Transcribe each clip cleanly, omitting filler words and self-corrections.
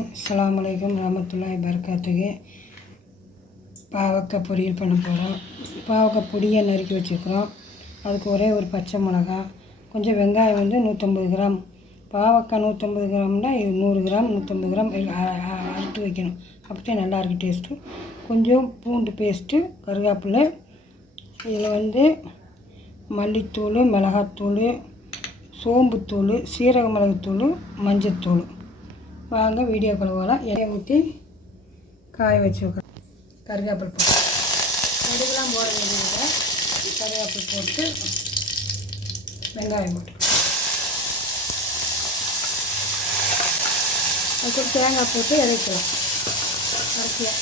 அஜ்மாயின். அஸ்ஸலாமு அலைக்கும் வரஹ்மத்துல்லாஹி வபரகாத்துஹு. பாவக்காய் பொரியல் பண்ண போகிறோம். பாவக்காய் பொடியை நறுக்கி வச்சுருக்குறோம். அதுக்கு ஒரே ஒரு பச்சை மிளகா, கொஞ்சம் வெங்காயம் 150 கிராம். பாவக்காய் 150 கிராம்னா இது 100 கிராம் 150 கிராம் அறுத்து வைக்கணும். அப்படியே நல்லாயிருக்கு டேஸ்ட்டு. கொஞ்சம் பூண்டு பேஸ்ட்டு, கருவேப்பிலை, இதில் மல்லித்தூள், மிளகாத்தூள், சோம்புத்தூள், சீரக மிளகுத்தூள், மஞ்சத்தூள். வாங்க வீடியோக்குள்ள போகலாம். எண்ணெயை ஊற்றி காய வச்சுருக்கோம். கருவேப்பிலை போட்டு கடுகுலாம் போட வேண்டியதில்லை. கருவேப்பிலை போட்டு வெங்காயம் போட்டு அதுக்கு தேங்காய் போட்டு இறக்கலாம். கடைசியாக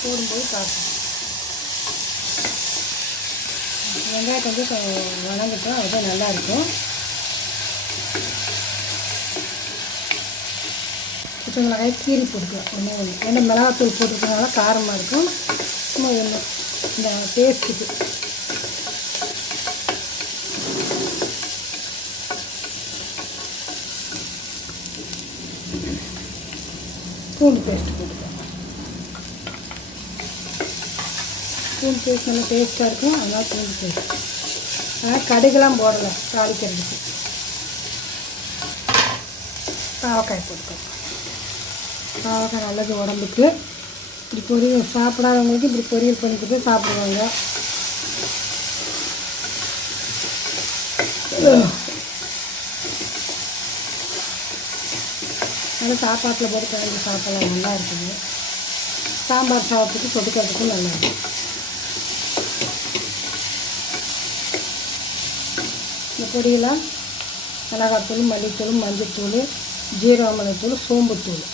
போடும்போது காட்டணும். வெங்காயத்தை வணங்கட்டும், அதுதான் நல்லாயிருக்கும். பச்சை மிளகாய் கீரி போட்டுக்கலாம். ஒன்று மிளகாத்தூள் போட்டுக்கிறதுனால காரமாக இருக்கும். சும்மா ஒன்று இந்த டேஸ்ட்டுக்கு. பூண்டு பேஸ்ட்டு போட்டுக்கலாம். பூண்டு பேஸ்ட் நல்லா டேஸ்ட்டாக இருக்கும். அதனால் பூண்டு பேஸ்ட். ஆனால் கடுகுலாம் போடலை தாளிக்கிறதுக்கு. பாவக்காய் போட்டுக்கலாம். பாவக்காய் நல்லது உடம்புக்கு. இப்படி பொரியல் சாப்பிடாதவங்களுக்கு இப்படி பொரியல் பண்ணிக்கிட்டு சாப்பிடுவாங்க. நல்லா சாப்பாட்டில் போட்டு கலந்து சாப்பிடலாம். நல்லா இருக்குது. சாம்பார் சாதத்துக்கு தொட்டுக்கிறதுக்கும் நல்லா இருக்கும். இந்த பொடியெல்லாம் மிளகாத்தூள், மல்லித்தூள், மஞ்சத்தூள், ஜீரக மிளகுத்தூள், சோம்புத்தூள்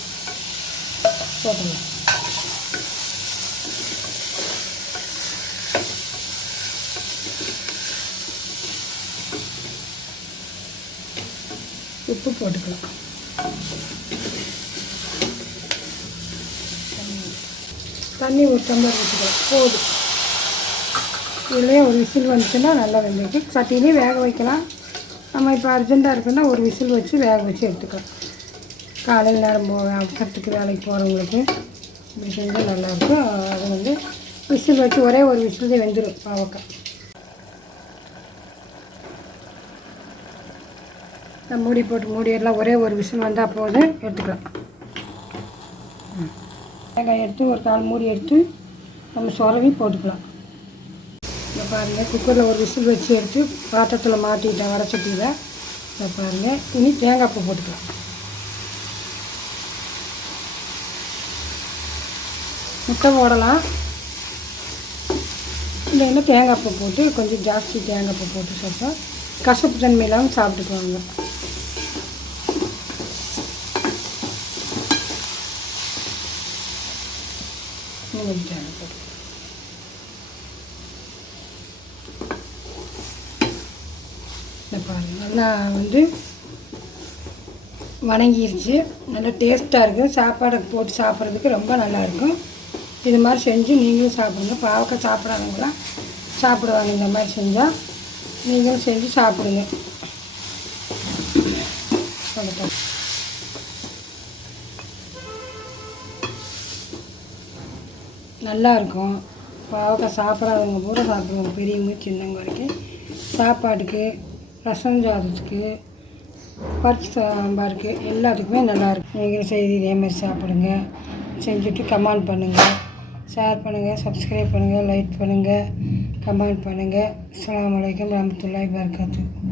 போட்டுக்கலாம். உப்பு போட்டுக்கலாம். தண்ணி ஒரு டம்ளர் ஊற்றிக்கலாம். போதும். இதுலேயே ஒரு விசில் வந்துச்சுன்னா நல்லா வெந்திருக்கு. சட்டிலையும் வேக வைக்கலாம். நம்ம இப்போ அர்ஜெண்ட்டாக இருக்குன்னா ஒரு விசில் வச்சு வேக வச்சு எடுத்துக்கலாம். காலையில் நேரம் அவசரத்துக்கு வேலைக்கு போகிறவங்களுக்கு இப்படி செஞ்சால் நல்லாயிருக்கும். அது விசில் வச்சு ஒரே ஒரு விசில் வெந்துடும் பாவக்காய். மூடி போட்டு மூடிடலாம். ஒரே ஒரு விசில் வந்தால் போதும், எடுத்துக்கலாம். தேங்காய் எடுத்து ஒரு 4 மூடி எடுத்து நம்ம சொரவி போட்டுக்கலாம். இதை பாருங்கள், குக்கரில் ஒரு விசில் வச்சு எடுத்து பாத்திரத்தில் மாட்டிட்டேன் வடச்சட்டியில். இதை பாருங்கள். இனி தேங்காய் பூ போட்டுக்கலாம். முட்டை போடலாம். இல்லைன்னா தேங்காய் பூ போட்டு கொஞ்சம் ஜாஸ்தி தேங்காய் பூ போட்டு சாப்பிட்டா கசப்பு தன்மை இல்லாமல் சாப்பிட்டுக்குவாங்க. தேங்காய் போட்டு பாருங்கள். நல்லா வணங்கிருச்சு. நல்லா டேஸ்ட்டாக இருக்குது. சாப்பாடு போட்டு சாப்பிட்றதுக்கு ரொம்ப நல்லாயிருக்கும். இது மாதிரி செஞ்சு நீங்களும் சாப்பிடுங்க. பாவக்காய் சாப்பிடாதவங்களாம் சாப்பிடுவாங்க. இந்த மாதிரி செஞ்சால் நீங்களும் செஞ்சு சாப்பிடுங்க. நல்லாயிருக்கும். பாவக்காய் சாப்பிடாதவங்க பூரா சாப்பிடுவாங்க. பெரியவங்க சின்னவங்க வரைக்கும். சாப்பாட்டுக்கு, ரசம் சாதத்துக்கு, பருப்பு சாம்பாருக்கு எல்லாத்துக்குமே நல்லாயிருக்கும். நீங்களும் செய்து இதேமாதிரி சாப்பிடுங்க. செஞ்சுட்டு கமெண்ட் பண்ணுங்கள், ஷேர் பண்ணுங்கள், சப்ஸ்கிரைப் பண்ணுங்கள், லைக் பண்ணுங்கள், கமெண்ட் பண்ணுங்கள். அஸ்ஸலாமு அலைக்கும் வரஹ்மத்துல்லாஹி வபரகாத்துஹு.